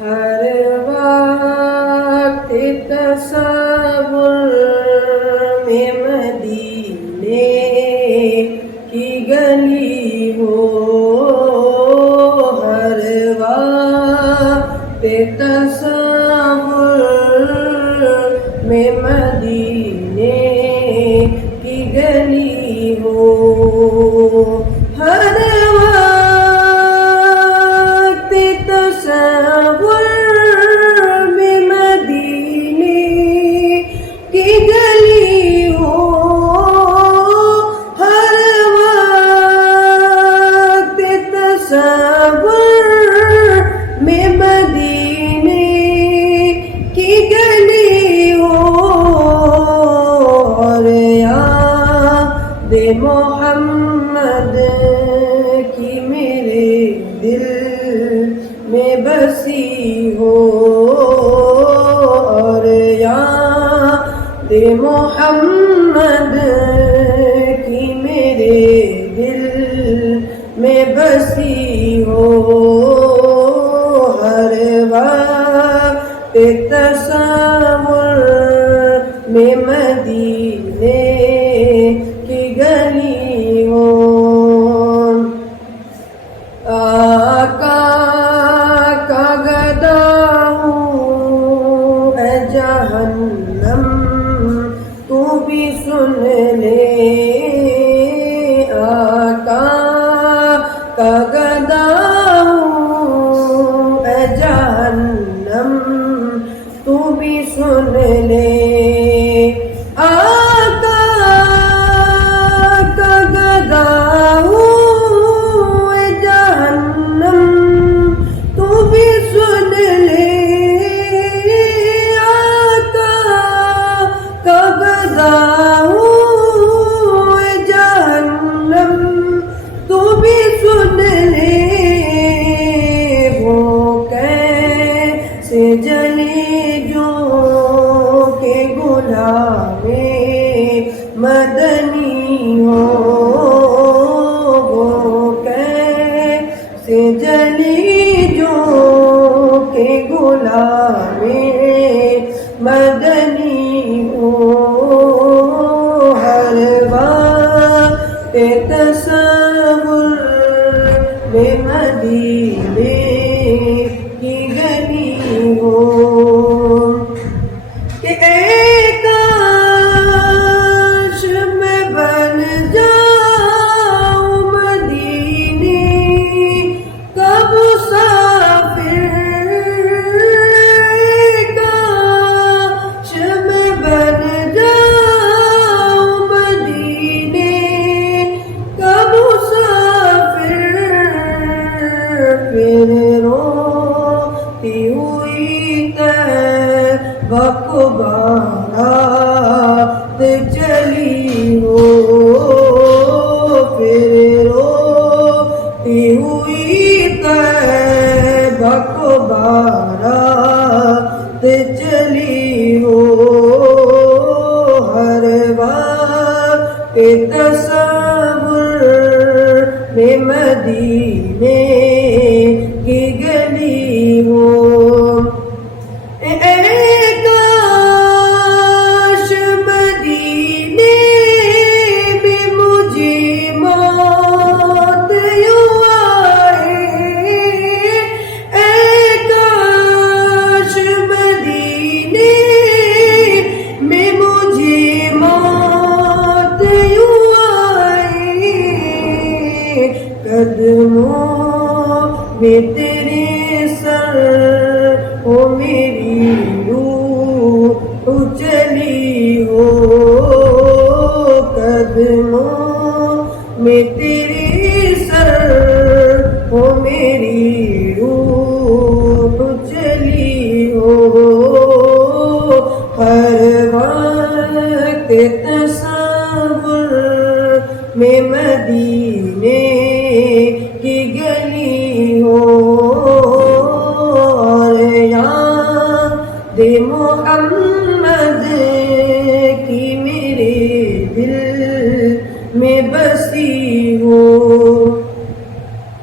ہر وقت تصور میں مدینے کی گلی ہو، ہر وقت تصور میں مدینے کی گلی ہو، ہر وقت تصور میں مدینے کی گلی ہو، ہر وقت تصور میں مدینے کی گلی ہو، اور یاد محمد کی میرے دل میں بسی ہو، اور یاد محمد کی میرے دل میں بسی ہو، ہر وقت تصور میں مدینے کی گلی ہو، آقا کا گدا ہوں اے جہنم تو بھی سن لے، آقا کا گدا ہوں اے جہنم تو بھی سن لے، آقا کا گدا ہوں اے جہنم تو بھی سن لے، آقا کا گدا ہوں اے جہنم تو بھی سن لے، وہ کیسے جلے جو کہ غلام مدنی ہو، وہ کیسے جلی جو کہ غلام مدنی ہو، ہر وقت تصور میں مدینے کی گلی ہو، کہ اے کاش میں بن جاؤں مدینے کا مسافر، کاش میں بن جاؤں مدینے کا مسافر، پھر روتی ہوئی کو بارات چلی ہو، پھر روتی ہوئی طیبہ کو بارات چلی ہو، ہر وقت تصور میں مدینے کی گلی ہو، کاش مدینے میں مجھے موت یوں آئے، اے کاش مدینے میں مجھے موت یوں آئے، قدموں میں تیرے سر ہو میری روح چلی ہو، قدموں میں تیرے سر ہو میری روح چلی ہو، ہر وقت تصور میں مدینے کی گلی